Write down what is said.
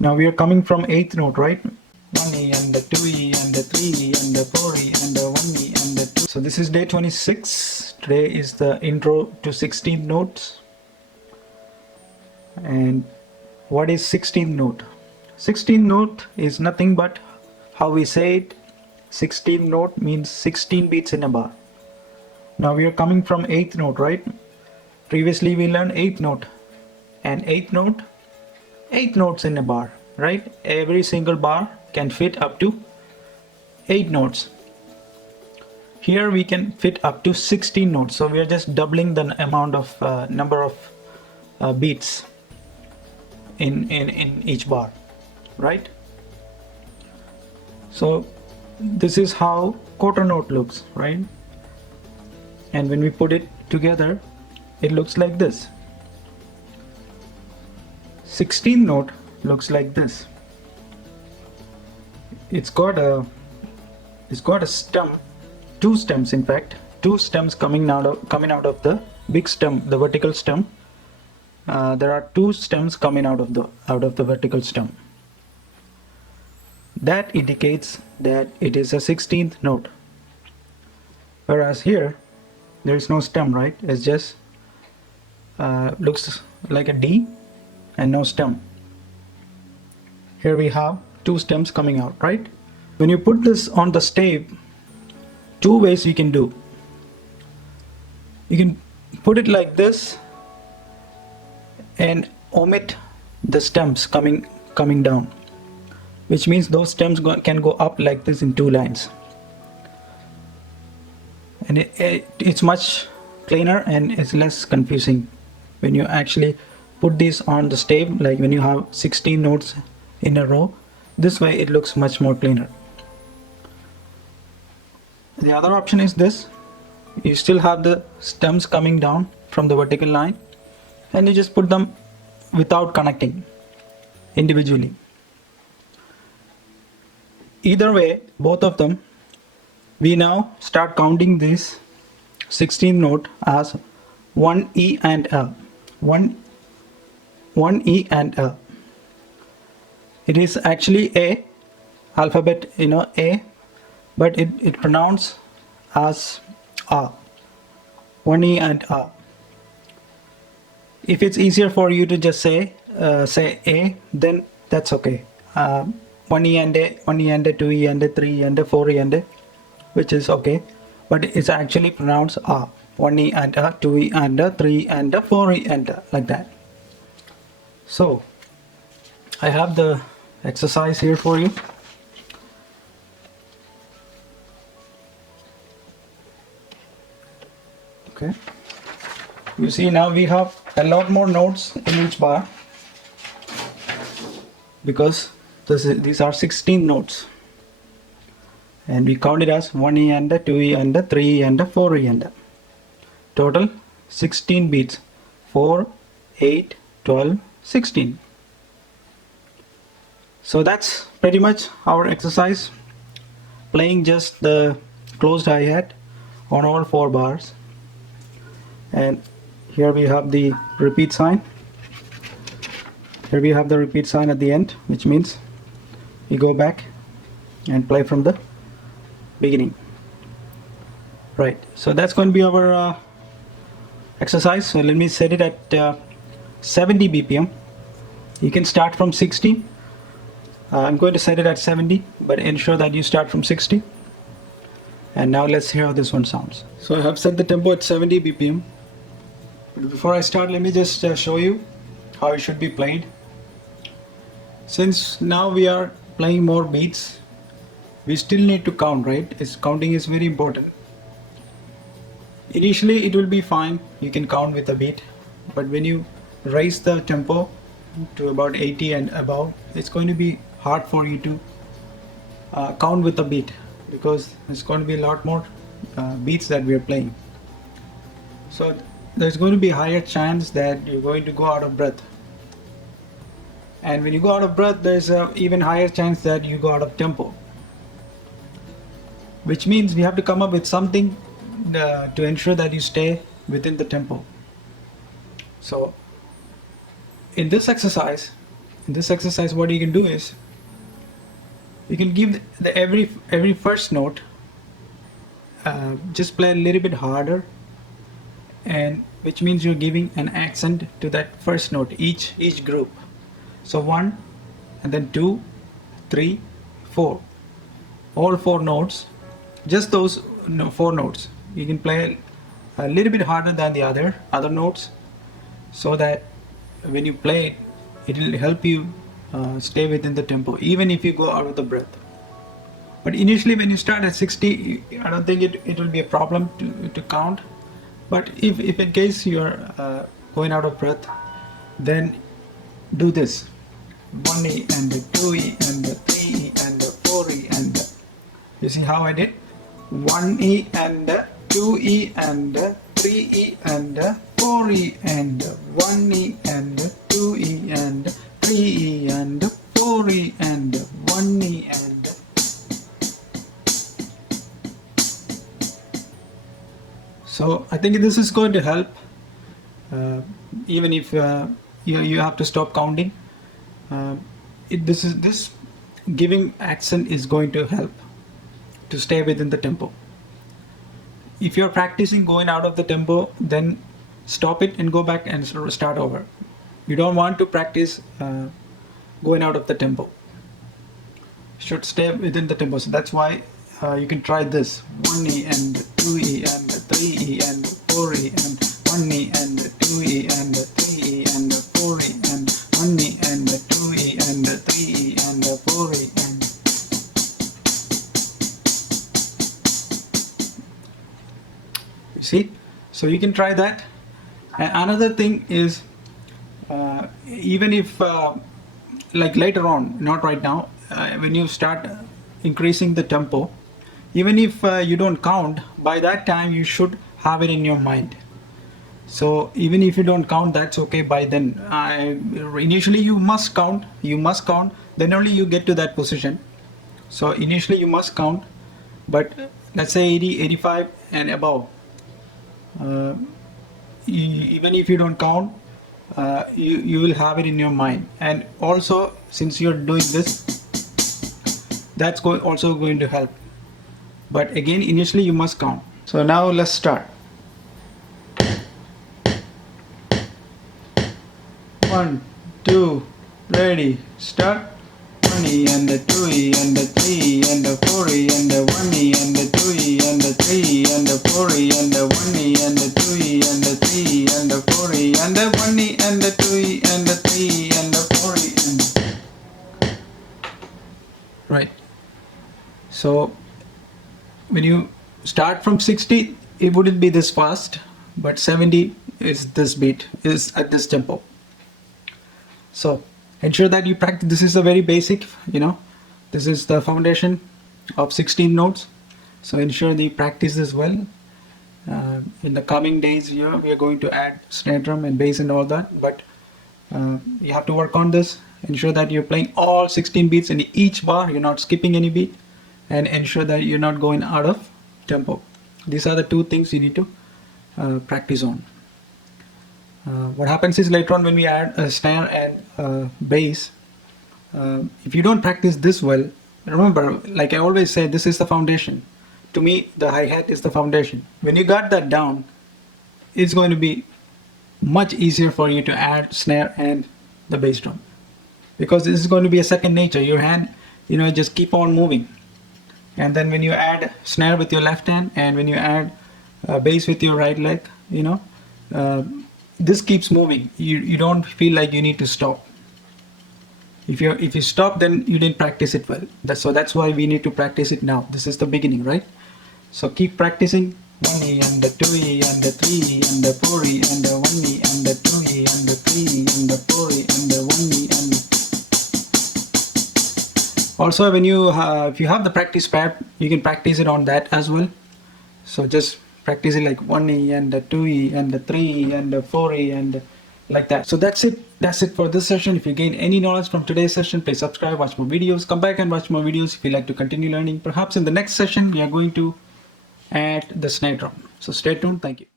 Now we are coming from 8th note, right? 1E and the 2E and the 3E and the 4E and the 1E and the 2. So this is day 26. Today is the intro to 16th notes. And what is 16th note? 16th note is nothing but how we say it. 16th note means 16 beats in a bar. Now we are coming from 8th note, right? Previously we learned 8th note. And 8th note, 8 notes in a bar, right? Every single bar can fit up to 8 notes. Here we can fit up to 16 notes. So we are just doubling the amount of number of beats in each bar, right? So this is how quarter note looks, right? And when we put it together, it looks like this. 16th note looks like this. It's got a stem, two stems in fact, two stems coming out of the big stem, the vertical stem. There are two stems coming out of the vertical stem. That indicates that it is a 16th note. Whereas here there is no stem, right? It's just looks like a D and no stem. Here we have two stems coming out, right? When you put this on the stave, two ways you can do. You can put it like this and omit the stems coming down, which means those stems can go up like this in two lines, and it's much cleaner and it's less confusing when you actually put this on the stave, like when you have 16 notes in a row. This way it looks much more cleaner. The other option is this. You still have the stems coming down from the vertical line, and you just put them without connecting individually. Either way, both of them, we now start counting this 16th note as 1E and L. 1E and L. It is actually A, alphabet, A, but it pronounced as A. 1E and A. If it's easier for you to just say A, then that's okay. 1E and A, 1E and A, 2E and A, 3E and A, 4E and A, which is okay. But it's actually pronounced A. 1E and A, 2E and A, 3E and A, 4E and A, like that. So, I have the exercise here for you. Okay. You see, now we have a lot more notes in each bar because these are 16 notes, and we count it as 1E and a, 2E and a, 3E and a, 4E and a. Total 16 beats. 4, 8, 12, 16. So that's pretty much our exercise, playing just the closed hi-hat on all 4 bars. And here we have the repeat sign. Here we have the repeat sign at the end, which means we go back and play from the beginning. Right, so that's going to be our exercise. So let me set it at 70 BPM. You can start from 60. I'm going to set it at 70, but ensure that you start from 60. And now let's hear how this one sounds. So I have set the tempo at 70 BPM. But before I start, let me just show you how it should be played. Since now we are playing more beats, we still need to count, right? Counting is very important. Initially it will be fine, you can count with a beat, but when you raise the tempo to about 80 and above, it's going to be hard for you to count with a beat, because there's going to be a lot more beats that we are playing. So there's going to be a higher chance that you're going to go out of breath, and when you go out of breath, there's an even higher chance that you go out of tempo, which means we have to come up with something to ensure that you stay within the tempo. So in this exercise, in this exercise, what you can do is you can give the every first note, just play a little bit harder, and which means you're giving an accent to that first note, each group. So 1 and then 2, 3, 4, all 4 notes, just those 4 notes. You can play a little bit harder than the other notes, so that when you play it will help you stay within the tempo, even if you go out of the breath. But initially when you start at 60, I don't think it will be a problem to count. But if in case you're going out of breath, then do this: 1E and 2E and 3E and 4E and you see how I did? 1E and 2E and 3E and 4E and 1E and 2E and 3E and 4E and 1E and so I think this is going to help, even if you have to stop counting. This giving accent is going to help to stay within the tempo. If you're practicing going out of the tempo, then stop it and go back and start over. You don't want to practice going out of the tempo. Should stay within the tempo. So that's why you can try this: 1E and 2E and 3E and 4E and 1E and 2E and 3E and 4E and 1E and 2E and 3E and 4E and see. So you can try that. And another thing is, even if like later on, not right now, when you start increasing the tempo, even if you don't count, by that time you should have it in your mind. So even if you don't count, that's okay. By then, initially you must count, then only you get to that position. So initially you must count, but let's say 80, 85 and above, even if you don't count, you will have it in your mind. And also, since you're doing this, that's also going to help. But again, initially you must count. So now let's start. 1, 2, ready, start. 1E and 2E and 3E and 4E and 1E and 2E and 3E and 4E and 1E and 2E and 3E and 4E and 1E and 2E and 3E and 4E and right. So when you start from 60, it wouldn't be this fast, but 70 is this beat, is at this tempo. So ensure that you practice. This is a very basic, this is the foundation of 16 notes. So ensure that you practice this well. In the coming days here, we are going to add snare drum and bass and all that, but you have to work on this. Ensure that you're playing all 16 beats in each bar, you're not skipping any beat, and ensure that you're not going out of tempo. These are the 2 things you need to practice on. What happens is later on when we add a snare and bass, if you don't practice this well, remember, like I always say, this is the foundation. To me, the hi-hat is the foundation. When you got that down, it's going to be much easier for you to add snare and the bass drum, because this is going to be a second nature. Your hand, just keep on moving. And then when you add snare with your left hand and when you add bass with your right leg, this keeps moving. You don't feel like you need to stop. If you stop, then you didn't practice it well. That's why we need to practice it now. This is the beginning, right? So keep practicing. 1E and 2E and 3E and 4E and 1E and 2E and 3E and 4E and 1E and also when you if you have the practice pad, you can practice it on that as well. So just practice it like 1E and 2E and 3E and 4E and like that. So that's it for this session. If you gain any knowledge from today's session, please subscribe, watch more videos, come back and watch more videos if you like to continue learning. Perhaps in the next session we are going to add the snare drum. So stay tuned. Thank you.